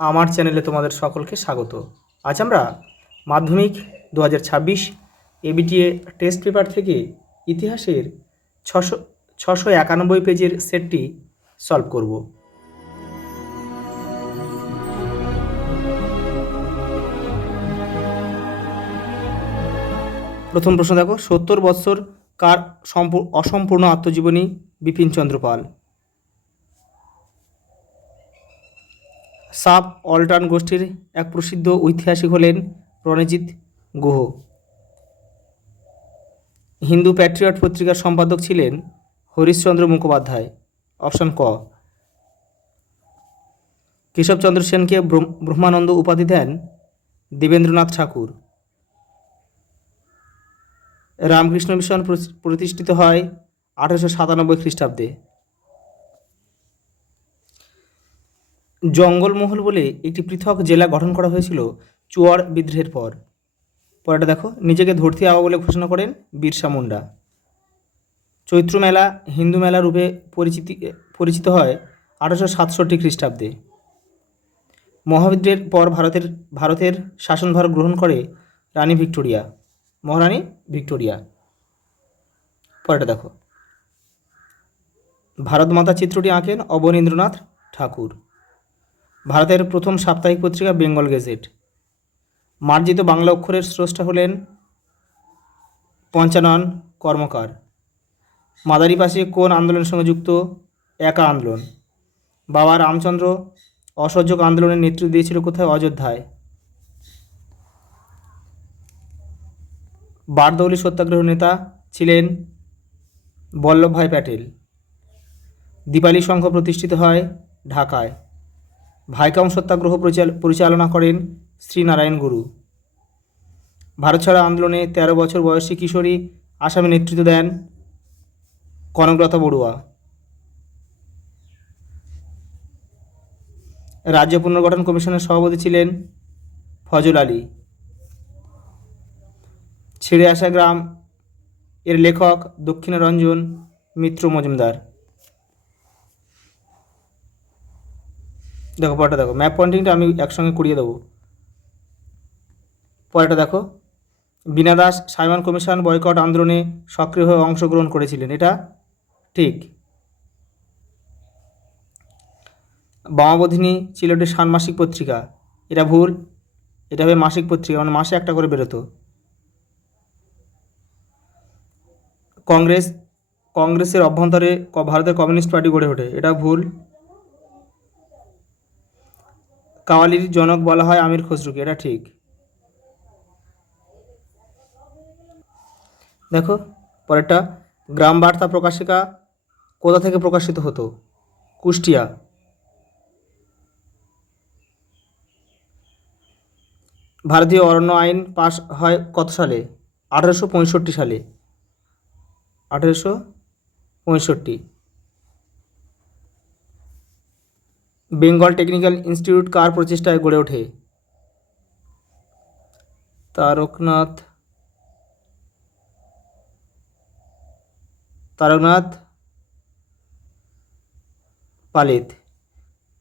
আমার চ্যানেলে তোমাদের সকলকে স্বাগত। আজ আমরা মাধ্যমিক 2026 এবিটিএ টেস্ট পেপার থেকে ইতিহাসের 691 পেজের সেটটি সলভ করব। প্রথম প্রশ্ন দেখো, 70 বৎসর কার অসম্পূর্ণ আত্মজীবনী? বিপিনচন্দ্র পাল। সাব অল্টার্ন গোষ্ঠীর এক প্রসিদ্ধ ঐতিহাসিক হলেন রণজিৎ গুহ। হিন্দু প্যাট্রিয়ট পত্রিকার সম্পাদক ছিলেন হরিশচন্দ্র মুখোপাধ্যায়। অপশান ক। কেশবচন্দ্র সেনকে ব্রহ্মানন্দ উপাধি দেন দেবেন্দ্রনাথ ঠাকুর। রামকৃষ্ণ মিশন প্রতিষ্ঠিত হয় 1897 খ্রিস্টাব্দে। জঙ্গলমহল বলে একটি পৃথক জেলা গঠন করা হয়েছিল চুয়াড় বিদ্রোহের পর। পরেটা দেখো, নিজেকে ধরতি আবা বলে ঘোষণা করেন বিরসা মুন্ডা। চৈত্র মেলা হিন্দু মেলা রূপে পরিচিত হয় 1867 খ্রিস্টাব্দে। মহাবিদ্রোহের পর ভারতের শাসনভার গ্রহণ করে রানী ভিক্টোরিয়া, মহারানী ভিক্টোরিয়া। পরেটা দেখো, ভারত মাতা চিত্রটি আঁকেন অবনীন্দ্রনাথ ঠাকুর। ভারতের প্রথম সাপ্তাহিক পত্রিকা বেঙ্গল গেজেট। মার্জিত বাংলা অক্ষরের স্রষ্টা হলেন পঞ্চানন কর্মকার। মাদারিপাশে কোন আন্দোলনের সঙ্গে যুক্ত? একা আন্দোলন। বাবা রামচন্দ্র অসহযোগ আন্দোলনের নেতৃত্ব দিয়েছিল কোথায়? অযোধ্যায়। বারদৌলি সত্যাগ্রহ নেতা ছিলেন বল্লভভাই প্যাটেল। দীপালি সংঘ প্রতিষ্ঠিত হয় ঢাকায়। ভাইকাম সত্যাগ্রহ পরিচালনা করেন শ্রীনারায়ণ গুরু। ভারত ছাড়ো আন্দোলনে 13 বছর বয়সী কিশোরী আসামে নেতৃত্ব দেন কনকলতা বড়ুয়া। রাজ্য পুনর্গঠন কমিশনের সভাপতি ছিলেন ফজল আলী। ছেড়ে আসা গ্রাম এর লেখক দক্ষিণারঞ্জন মিত্র মজুমদার। দেখো পরেরটা দেখো, ম্যাপ পয়েন্টিংটা আমি একসঙ্গে করিয়ে দেবো। পরেরটা দেখো, বীণা দাস সাইমন কমিশন বয়কট আন্দোলনে সক্রিয়ভাবে অংশগ্রহণ করেছিলেন। এটা ঠিক। বামাবোধিনী ছিল একটি ষান্মাসিক পত্রিকা। এটা ভুল। এটা হবে মাসিক পত্রিকা, মানে মাসে একটা করে বেরোতো। কংগ্রেসের অভ্যন্তরে ভারতের কমিউনিস্ট পার্টি গড়ে ওঠে। এটা ভুল। কাওয়ালির জনক বলা হয় আমির খসরুকে। এটা ঠিক। দেখো পরেরটা, গ্রাম বার্তা প্রকাশিকা কোথা থেকে প্রকাশিত হতো? কুষ্টিয়া। ভারতীয় অরণ্য আইন পাশ হয় কত সালে? 1865 সালে। 1865। বেঙ্গল টেকনিক্যাল ইনস্টিটিউট কার প্রচেষ্টায় গড়ে ওঠে? তারকনাথ পালিত।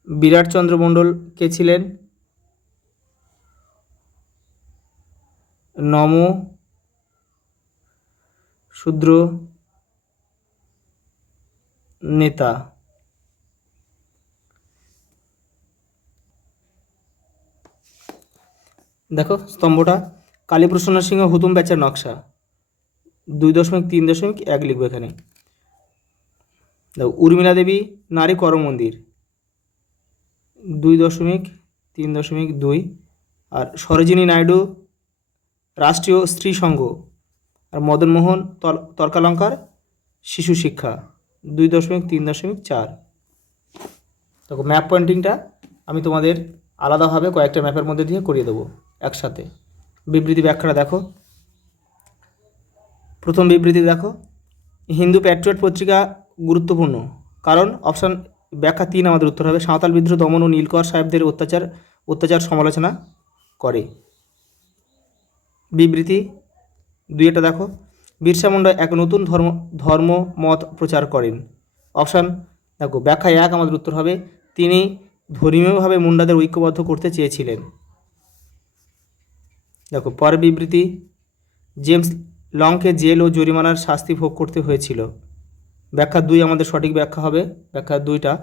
বিরাটচন্দ্র মণ্ডল কে ছিলেন? নম শূদ্র নেতা। দেখো স্তম্ভটা, কালীপ্রসন্ন সিংহ হুতুম প্যাঁচার নকশা। 2.3.1 লিখবো এখানে। দেখো উর্মিলা দেবী নারী কর মন্দির 2.3.2। আর সরোজিনী নাইডু রাষ্ট্রীয় স্ত্রী সংঘ। আর মদনমোহন তর্কালঙ্কার শিশু শিক্ষা 2.3.4। দেখো ম্যাপ পয়েন্টিংটা আমি তোমাদের আলাদাভাবে কয়েকটা ম্যাপের মধ্যে দিয়ে করিয়ে দেবো একসাথে। বিবৃতি ব্যাখ্যাটা দেখো। প্রথম বিবৃতি দেখো, হিন্দু প্যাট্রিয়ট পত্রিকা গুরুত্বপূর্ণ কারণ অপশান ব্যাখ্যা 3 আমাদের উত্তর হবে। সাঁওতাল বিদ্রোহ দমন ও নীলকর সাহেবদের অত্যাচার সমালোচনা করে। বিবৃতি 2 দেখো, বিরসা মুন্ডা এক নতুন ধর্ম মত প্রচার করেন। অপশান দেখো ব্যাখ্যা 1 আমাদের উত্তর হবে। তিনি ধর্মীয়ভাবে মুন্ডাদের ঐক্যবদ্ধ করতে চেয়েছিলেন? দেখো পরের বিবৃতি, জেমস লংকে জেল ও জরিমানার শাস্তি ভোগ করতে হয়েছিল। ব্যাখ্যা 2 আমাদের সঠিক ব্যাখ্যা হবে, ব্যাখ্যা 2টা।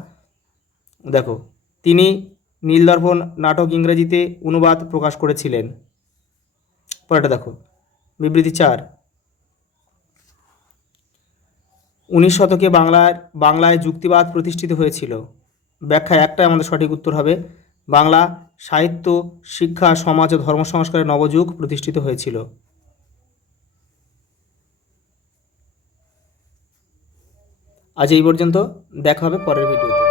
দেখো তিনি নীলদর্পণ নাটক ইংরেজিতে অনুবাদ প্রকাশ করেছিলেন। পরেরটা দেখো বিবৃতি 4, 19 শতকে বাংলায় যুক্তিবাদ প্রতিষ্ঠিত হয়েছিল। ব্যাখ্যা 1টাই আমাদের সঠিক উত্তর হবে, বাংলা সাহিত্য, শিক্ষা, সমাজ ও ধর্ম সংস্কারের নবযুগ প্রতিষ্ঠিত হয়েছিল। আজ এই পর্যন্ত, দেখা হবে পরের ভিডিওতে।